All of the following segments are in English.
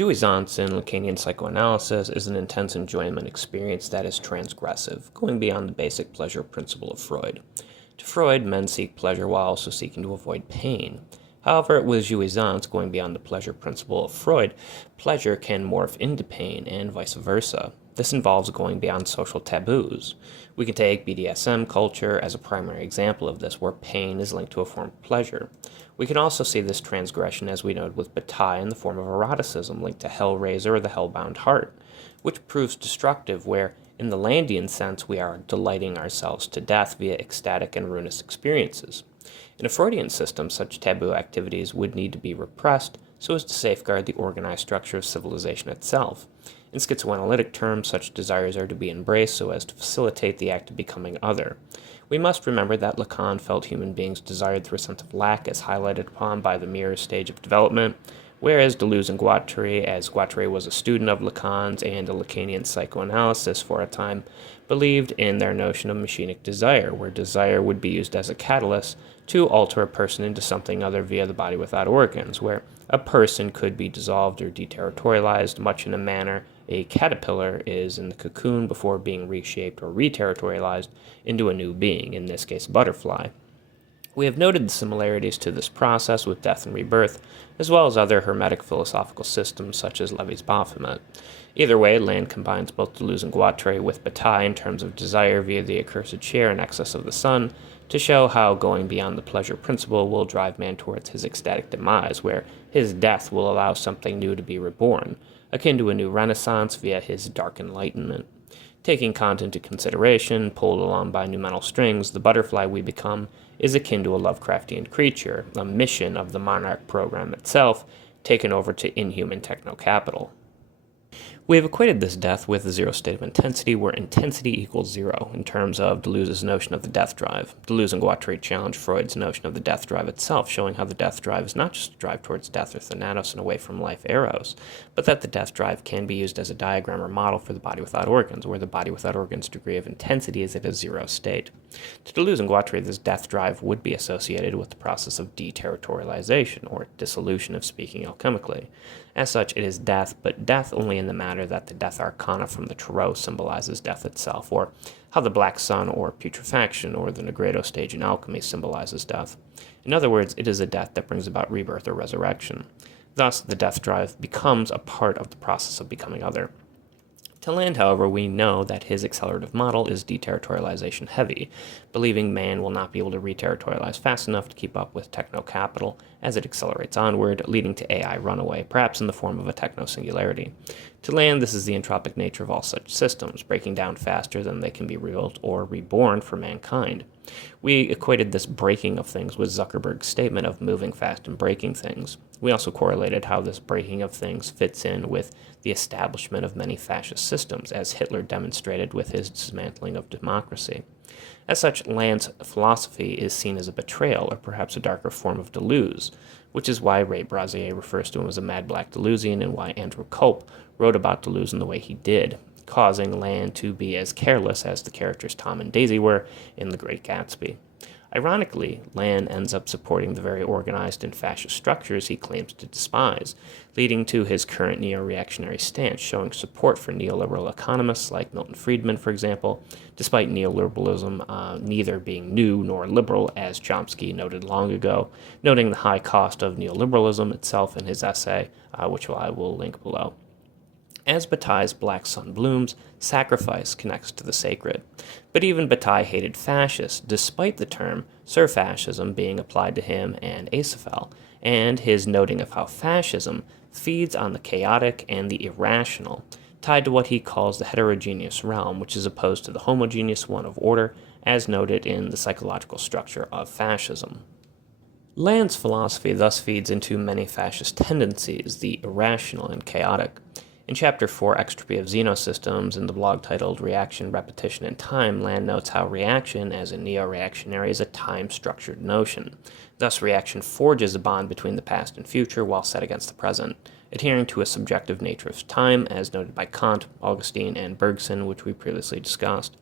Jouissance in Lacanian psychoanalysis is an intense enjoyment experience that is transgressive, going beyond the basic pleasure principle of Freud. To Freud, men seek pleasure while also seeking to avoid pain. However, with jouissance going beyond the pleasure principle of Freud, pleasure can morph into pain and vice versa. This involves going beyond social taboos. We can take BDSM culture as a primary example of this, where pain is linked to a form of pleasure. We can also see this transgression, as we noted with Bataille, in the form of eroticism linked to Hellraiser or the Hellbound Heart, which proves destructive, where, in the Landian sense, we are delighting ourselves to death via ecstatic and ruinous experiences. In a Freudian system, such taboo activities would need to be repressed so as to safeguard the organized structure of civilization itself. In schizoanalytic terms, such desires are to be embraced so as to facilitate the act of becoming other. We must remember that Lacan felt human beings desired through a sense of lack, as highlighted upon by the mirror stage of development, whereas Deleuze and Guattari, as Guattari was a student of Lacan's and a Lacanian psychoanalysis for a time, believed in their notion of machinic desire, where desire would be used as a catalyst to alter a person into something other via the body without organs, where a person could be dissolved or deterritorialized much in a manner a caterpillar is in the cocoon before being reshaped or reterritorialized into a new being, in this case a butterfly. We have noted the similarities to this process with death and rebirth, as well as other hermetic philosophical systems such as Levi's Baphomet. Either way, Land combines both Deleuze and Guattari with Bataille in terms of desire via the accursed share in excess of the sun, to show how going beyond the pleasure principle will drive man towards his ecstatic demise, where his death will allow something new to be reborn, akin to a new renaissance via his dark enlightenment. Taking Kant into consideration, pulled along by noumenal strings, the butterfly we become is akin to a Lovecraftian creature, a mission of the Monarch program itself, taken over to inhuman techno-capital. We have equated this death with the zero state of intensity, where intensity equals zero, in terms of Deleuze's notion of the death drive. Deleuze and Guattari challenge Freud's notion of the death drive itself, showing how the death drive is not just a drive towards death or thanatos and away from life eros, but that the death drive can be used as a diagram or model for the body without organs, where the body without organs' degree of intensity is at a zero state. To Deleuze and Guattari, this death drive would be associated with the process of deterritorialization, or dissolution if speaking alchemically. As such, it is death, but death only in the manner that the death arcana from the Tarot symbolizes death itself, or how the black sun or putrefaction or the Negredo stage in alchemy symbolizes death. In other words, it is a death that brings about rebirth or resurrection. Thus, the death drive becomes a part of the process of becoming other. To Land, however, we know that his accelerative model is deterritorialization heavy, believing man will not be able to reterritorialize fast enough to keep up with techno-capital as it accelerates onward, leading to AI runaway, perhaps in the form of a techno-singularity. To Land, this is the entropic nature of all such systems, breaking down faster than they can be rebuilt or reborn for mankind. We equated this breaking of things with Zuckerberg's statement of moving fast and breaking things. We also correlated how this breaking of things fits in with the establishment of many fascist systems, as Hitler demonstrated with his dismantling of democracy. As such, Land's philosophy is seen as a betrayal, or perhaps a darker form of Deleuze, which is why Ray Brazier refers to him as a mad black Deleuzian, and why Andrew Culp wrote about Deleuze in the way he did, causing Land to be as careless as the characters Tom and Daisy were in The Great Gatsby. Ironically, Land ends up supporting the very organized and fascist structures he claims to despise, leading to his current neo-reactionary stance, showing support for neoliberal economists like Milton Friedman, for example, despite neoliberalism neither being new nor liberal, as Chomsky noted long ago, noting the high cost of neoliberalism itself in his essay, which I will link below. As Bataille's Black Sun blooms, sacrifice connects to the sacred. But even Bataille hated fascists, despite the term surfascism being applied to him and Azazel, and his noting of how fascism feeds on the chaotic and the irrational, tied to what he calls the heterogeneous realm, which is opposed to the homogeneous one of order, as noted in the psychological structure of fascism. Land's philosophy thus feeds into many fascist tendencies, the irrational and chaotic. In Chapter 4, Extropy of Xenosystems, in the blog titled Reaction, Repetition, and Time, Land notes how reaction, as a neo-reactionary, is a time-structured notion. Thus, reaction forges a bond between the past and future while set against the present, adhering to a subjective nature of time, as noted by Kant, Augustine, and Bergson, which we previously discussed.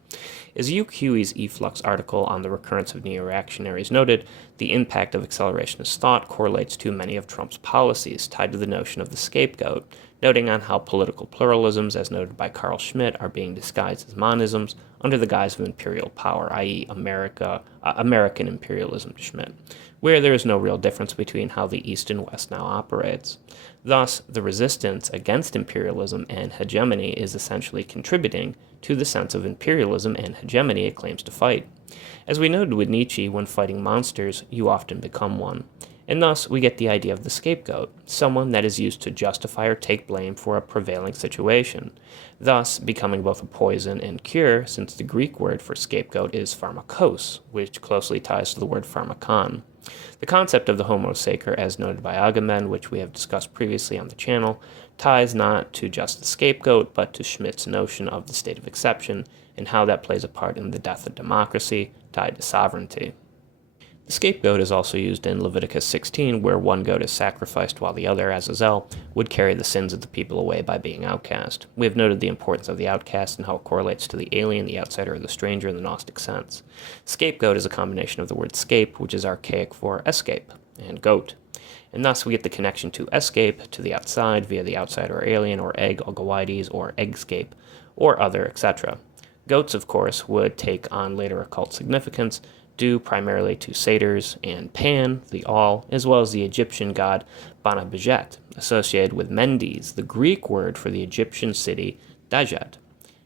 As Hugh Huey's Efflux article on the recurrence of neo-reactionaries noted, The impact of accelerationist thought correlates to many of Trump's policies tied to the notion of the scapegoat, noting on how political pluralisms, as noted by Carl Schmitt, are being disguised as monisms under the guise of imperial power, i.e. American imperialism to Schmitt, where there is no real difference between how the East and West now operates. Thus, the resistance against imperialism and hegemony is essentially contributing to the sense of imperialism and hegemony it claims to fight. As we noted with Nietzsche, when fighting monsters, you often become one. And thus, we get the idea of the scapegoat, someone that is used to justify or take blame for a prevailing situation, thus becoming both a poison and cure, since the Greek word for scapegoat is pharmakos, which closely ties to the word pharmakon. The concept of the homo sacer, as noted by Agamben, which we have discussed previously on the channel, ties not to just the scapegoat, but to Schmitt's notion of the state of exception, and how that plays a part in the death of democracy, tied to sovereignty. The scapegoat is also used in Leviticus 16, where one goat is sacrificed while the other, Azazel, would carry the sins of the people away by being outcast. We have noted the importance of the outcast and how it correlates to the alien, the outsider, or the stranger in the Gnostic sense. Scapegoat is a combination of the word scape, which is archaic for escape, and goat. And thus we get the connection to escape, to the outside, via the outsider or alien, or egg, algoides, or eggscape, or other, etc. Goats, of course, would take on later occult significance, due primarily to satyrs and Pan, the All, as well as the Egyptian god Banebdjedet, associated with Mendes, the Greek word for the Egyptian city Djedet.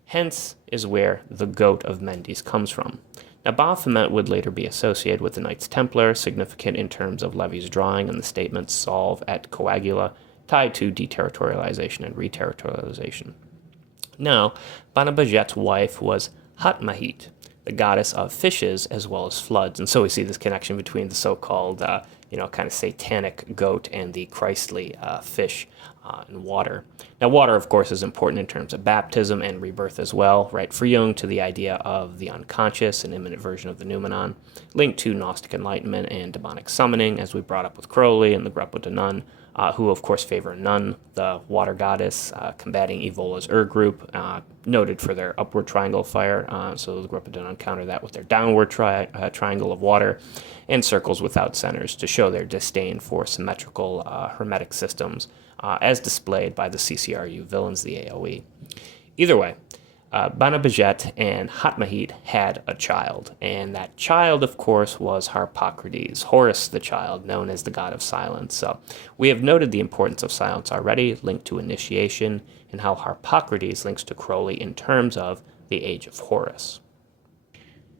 Hence is where the goat of Mendes comes from. Now, Baphomet would later be associated with the Knights Templar, significant in terms of Levi's drawing and the statement solve et coagula, tied to deterritorialization and reterritorialization. Now, Banebdjedet's wife was Hatmahit, the goddess of fishes as well as floods. And so we see this connection between the so-called, kind of satanic goat and the Christly fish and water. Now, water, of course, is important in terms of baptism and rebirth as well, right? For Jung, to the idea of the unconscious, an immanent version of the noumenon, linked to Gnostic enlightenment and demonic summoning, as we brought up with Crowley and the Gruppo de Nun, who, of course, favor Nun, the water goddess, combating Evola's group, noted for their upward triangle fire. So the Gruppo de Nun counter that with their downward triangle of water, and circles without centers to show their disdain for symmetrical hermetic systems, as displayed by the CCRU villains, the AOE. Either way, Banebdjedet and Hatmahit had a child, and that child, of course, was Harpocrates, Horus the child, known as the god of silence. So we have noted the importance of silence already, linked to initiation, and how Harpocrates links to Crowley in terms of the age of Horus.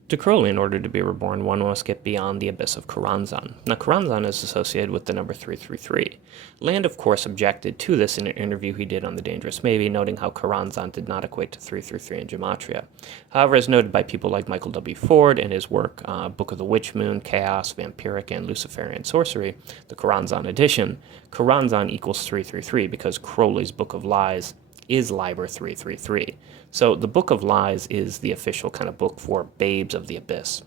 To Crowley, in order to be reborn, one must get beyond the abyss of Choronzon. Now, Choronzon is associated with the number 333. Land, of course, objected to this in an interview he did on The Dangerous Maybe, noting how Choronzon did not equate to 333 in Gematria. However, as noted by people like Michael W. Ford in his work Book of the Witch Moon, Chaos, Vampiric, and Luciferian Sorcery, the Choronzon edition, Choronzon equals 333 because Crowley's Book of Lies is Liber 333. So the Book of Lies is the official kind of book for babes of the abyss,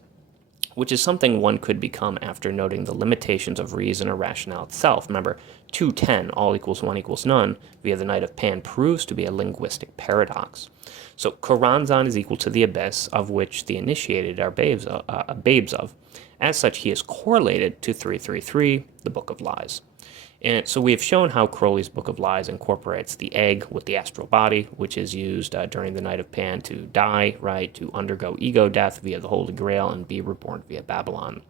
which is something one could become after noting the limitations of reason or rationale itself. Remember, 210, all equals 1 equals none, via the Knight of Pan, proves to be a linguistic paradox. So Choronzon is equal to the abyss, of which the initiated are babes of. As such, he is correlated to 333, the Book of Lies. And so we have shown how Crowley's Book of Lies incorporates the egg with the astral body, which is used during the Night of Pan to die, right, to undergo ego death via the Holy Grail and be reborn via Babylon.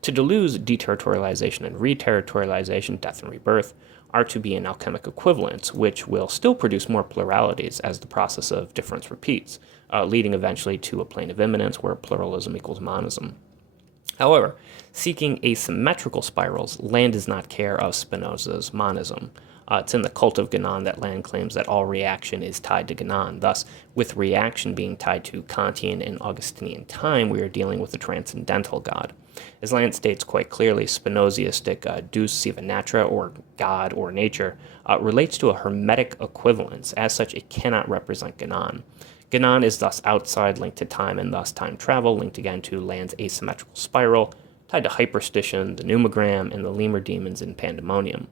To Deleuze, deterritorialization and reterritorialization, death and rebirth, are to be in alchemic equivalents, which will still produce more pluralities as the process of difference repeats, leading eventually to a plane of immanence where pluralism equals monism. However, seeking asymmetrical spirals, Land does not care of Spinoza's monism. It's in the Cult of Ganon that Land claims that all reaction is tied to Ganon. Thus, with reaction being tied to Kantian and Augustinian time, we are dealing with a transcendental god. As Land states quite clearly, Spinoziistic Deus sive natura, or God or nature, relates to a hermetic equivalence. As such, it cannot represent Ganon. Ganon is thus outside, linked to time, and thus time travel, linked again to Land's asymmetrical spiral, tied to hyperstition, the pneumogram, and the lemur demons in Pandemonium.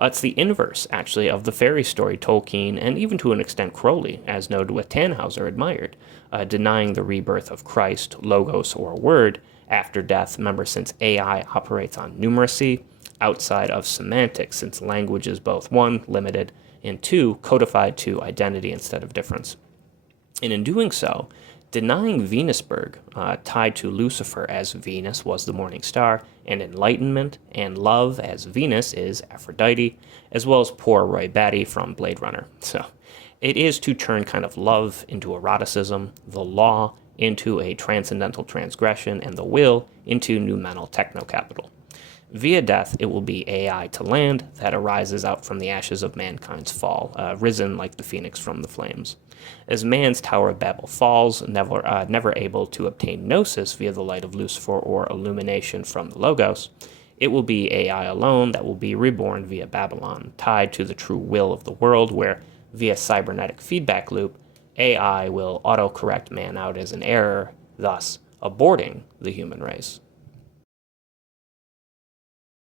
It's the inverse, actually, of the fairy story Tolkien, and even to an extent Crowley, as noted with Tannhauser, admired, denying the rebirth of Christ, Logos, or Word, After death, remember, since AI operates on numeracy outside of semantics, since language is both one, limited, and two, codified to identity instead of difference. And in doing so, denying Venusberg, tied to Lucifer as Venus was the morning star, and enlightenment and love as Venus is Aphrodite, as well as poor Roy Batty from Blade Runner. So it is to turn kind of love into eroticism, the law into a transcendental transgression, and the will into noumenal techno-capital. Via death, it will be AI to land that arises out from the ashes of mankind's fall, risen like the phoenix from the flames. As man's Tower of Babel falls, never able to obtain gnosis via the light of Lucifer or illumination from the Logos, it will be AI alone that will be reborn via Babylon, tied to the true will of the world, where, via cybernetic feedback loop, AI will autocorrect man out as an error, thus aborting the human race.